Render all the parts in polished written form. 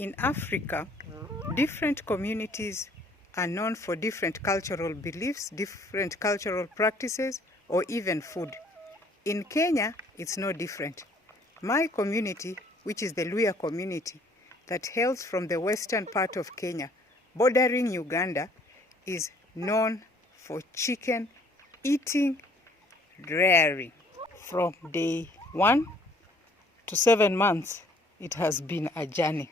In Africa, different communities are known for different cultural beliefs, different cultural practices, or even food. In Kenya, it's no different. My community, which is the Luhya community, that hails from the western part of Kenya, bordering Uganda, is known for chicken eating rearing. From day 1 to 7 months, it has been a journey.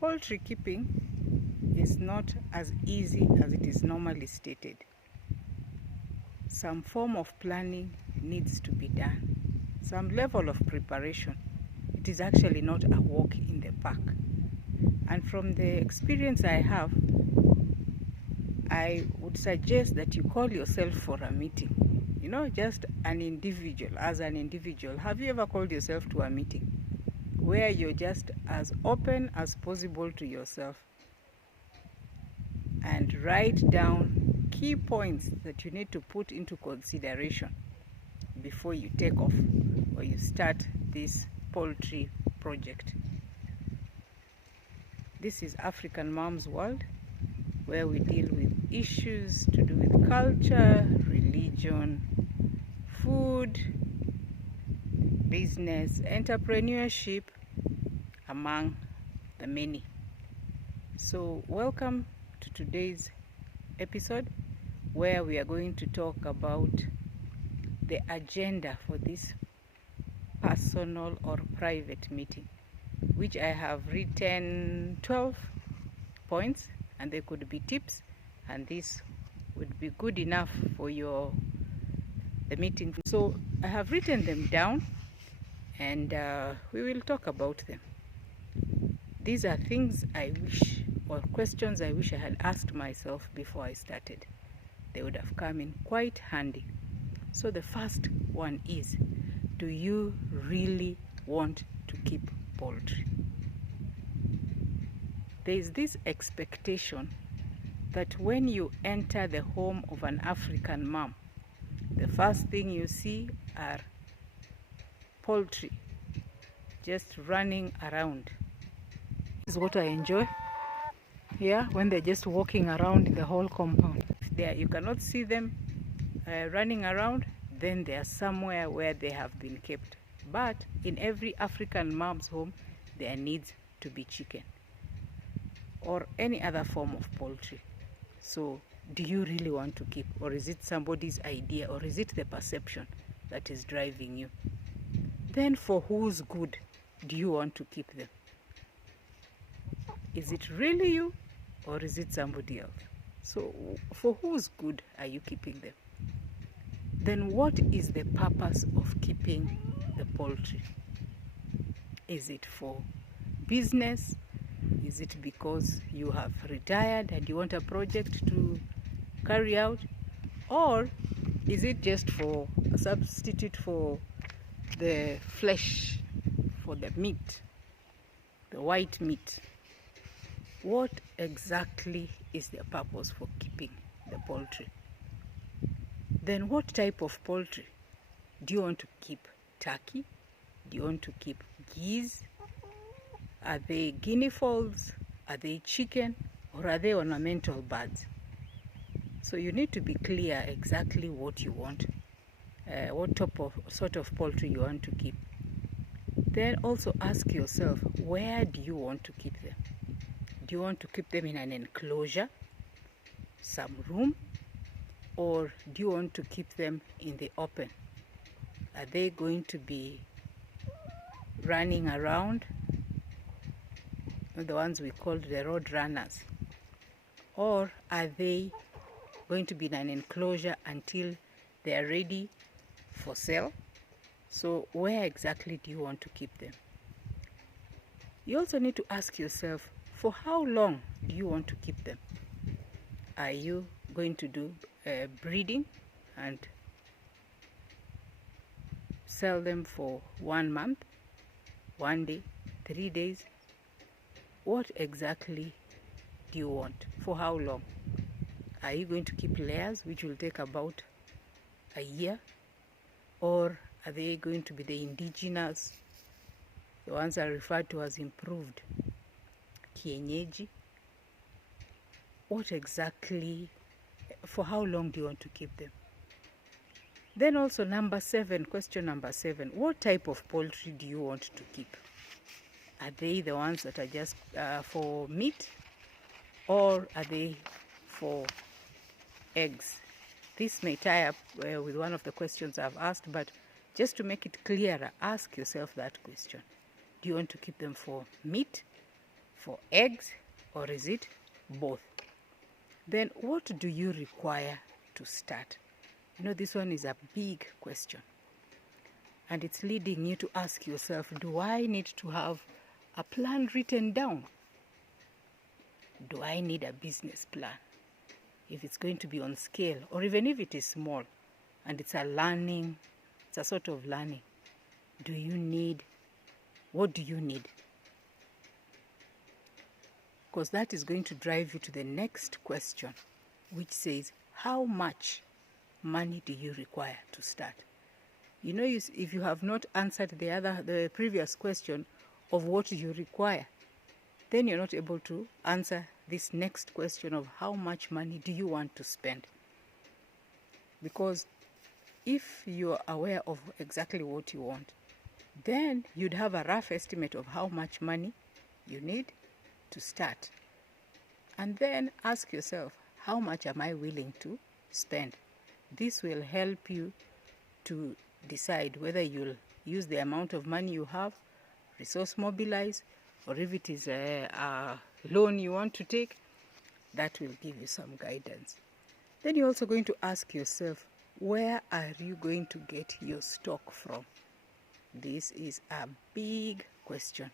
Poultry keeping is not as easy as it is normally stated. Some form of planning needs to be done, some level of preparation. It is actually not a walk in the park. And from the experience I have, I would suggest that you call yourself for a meeting. Just an individual, as an individual. Have you ever called yourself to a meeting where you're just as open as possible to yourself and write down key points that you need to put into consideration before you take off or you start this poultry project? This is African Mom's World, where we deal with issues to do with culture, religion, food, business, entrepreneurship, among the many. So welcome to today's episode, where we are going to talk about the agenda for this personal or private meeting, which I have written 12 points, and they could be tips, and this would be good enough for the meeting. So I have written them down, and we will talk about them. These are things I wish, or questions I wish I had asked myself before I started. They would have come in quite handy. So the first one is, do you really want to keep poultry? There is this expectation that when you enter the home of an African mom, the first thing you see are poultry just running around. This is what I enjoy. Yeah, when they're just walking around in the whole compound. If you cannot see them running around, then they are somewhere where they have been kept. But in every African mom's home, there needs to be chicken or any other form of poultry. So do you really want to keep, or is it somebody's idea, or is it the perception that is driving you? Then for whose good do you want to keep them? Is it really you, or is it somebody else? So for whose good are you keeping them? Then what is the purpose of keeping the poultry? Is it for business? Is it because you have retired and you want a project to carry out? Or is it just for a substitute for the flesh, for the meat, the white meat? What exactly is the purpose for keeping the poultry? Then what type of poultry? Do you want to keep turkey? Do you want to keep geese? Are they guinea fowls? Are they chicken? Or are they ornamental birds? So you need to be clear exactly what you want, what sort of poultry you want to keep. Then also ask yourself, where do you want to keep them? Do you want to keep them in an enclosure, some room, or do you want to keep them in the open? Are they going to be running around, the ones we call the road runners? Or are they going to be in an enclosure until they are ready for sale? So where exactly do you want to keep them? You also need to ask yourself, for how long do you want to keep them? Are you going to do breeding and sell them for 1 month, 1 day, 3 days? What exactly do you want? For how long? Are you going to keep layers, which will take about a year? Or are they going to be the indigenous, the ones are referred to as improved, kienyeji? What exactly, for how long do you want to keep them? Then also question number 7, what type of poultry do you want to keep? Are they the ones that are just for meat, or are they for eggs? This may tie up with one of the questions I've asked, but just to make it clearer, ask yourself that question. Do you want to keep them for meat, for eggs, or is it both? Then what do you require to start? You know, this one is a big question, and it's leading you to ask yourself, do I need to have a plan written down? Do I need a business plan? If it's going to be on scale, or even if it is small and it's a sort of learning, what do you need? Because that is going to drive you to the next question, which says, how much money do you require to start? You know, if you have not answered the previous question of what you require, then you're not able to answer this next question of how much money do you want to spend. Because if you're aware of exactly what you want, then you'd have a rough estimate of how much money you need to start. And then ask yourself, how much am I willing to spend? This will help you to decide whether you'll use the amount of money you have, resource mobilize, or if it is a loan you want to take, that will give you some guidance. Then you're also going to ask yourself, where are you going to get your stock from? This is a big question,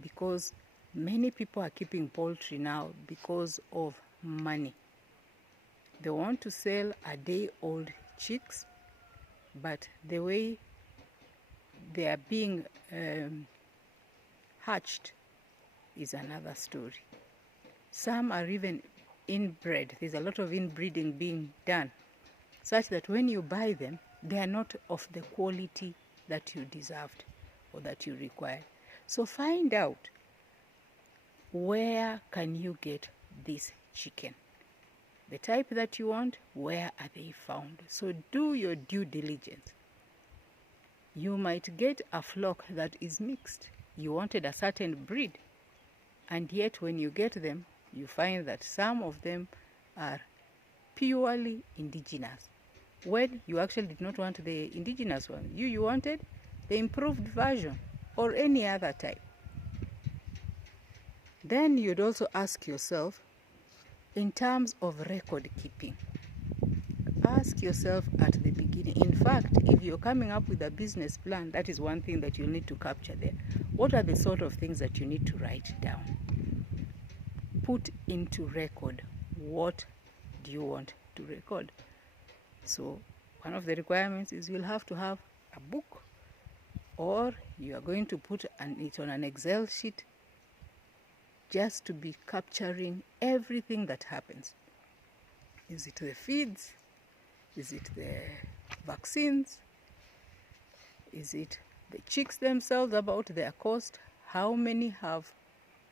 because many people are keeping poultry now because of money. They want to sell a day-old chicks, but the way they are being hatched is another story. Some are even inbred. There's a lot of inbreeding being done, such that when you buy them, they are not of the quality that you deserved or that you require. So find out, where can you get this chicken? The type that you want, where are they found? So do your due diligence. You might get a flock that is mixed. You wanted a certain breed, and yet when you get them, you find that some of them are purely indigenous, when you actually did not want the indigenous one. You wanted the improved version or any other type. Then you'd also ask yourself, in terms of record keeping, ask yourself at the beginning. In fact, if you're coming up with a business plan, that is one thing that you'll need to capture there. What are the sort of things that you need to write down? Put into record, what do you want to record? So one of the requirements is you'll have to have a book, or you are going to put it on an Excel sheet, just to be capturing everything that happens. Is it the feeds? Is it the vaccines? Is it the chicks themselves, about their cost? How many have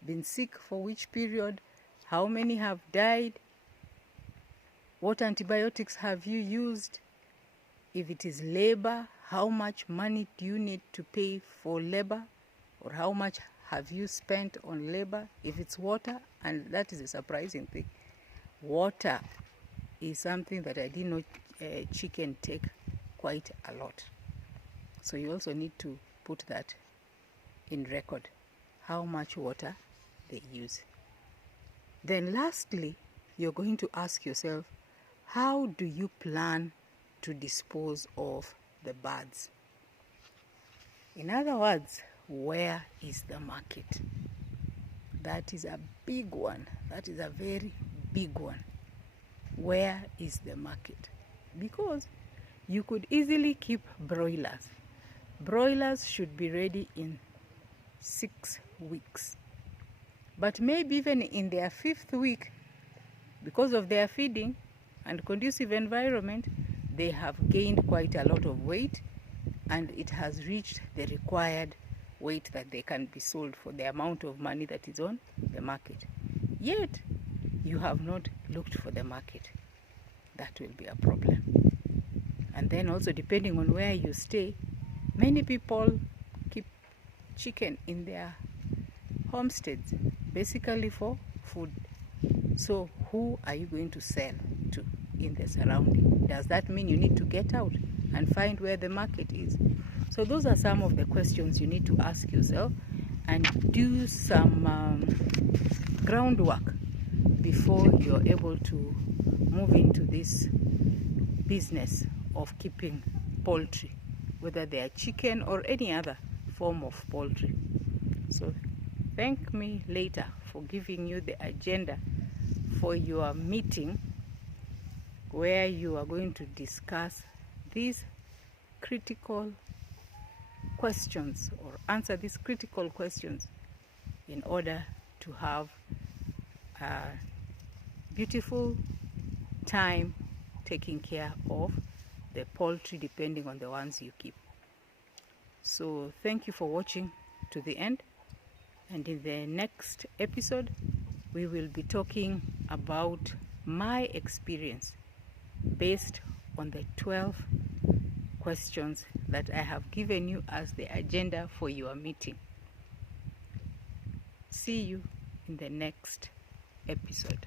been sick for which period? How many have died? What antibiotics have you used? If it is labor, how much money do you need to pay for labor? Or how much have you spent on labor? If it's water, and that is a surprising thing, water is something that I didn't know chicken take quite a lot. So you also need to put that in record, how much water they use. Then lastly, you're going to ask yourself, how do you plan to dispose of the birds? In other words, where is the market? That is a big one. That is a very big one. Where is the market? Because you could easily keep broilers. Broilers should be ready in 6 weeks. But maybe even in their 5th week, because of their feeding and conducive environment, they have gained quite a lot of weight, and it has reached the required weight that they can be sold for the amount of money that is on the market. Yet, you have not looked for the market. That will be a problem. And then also, depending on where you stay, many people keep chicken in their homesteads, basically for food. So who are you going to sell to in the surrounding? Does that mean you need to get out and find where the market is? So those are some of the questions you need to ask yourself, and do some groundwork before you're able to move into this business of keeping poultry, whether they are chicken or any other form of poultry. So thank me later for giving you the agenda for your meeting, where you are going to discuss these critical questions, or answer these critical questions, in order to have a beautiful time taking care of the poultry, depending on the ones you keep. So thank you for watching to the end, and in the next episode we will be talking about my experience based on the 12 questions that I have given you as the agenda for your meeting. See you in the next episode.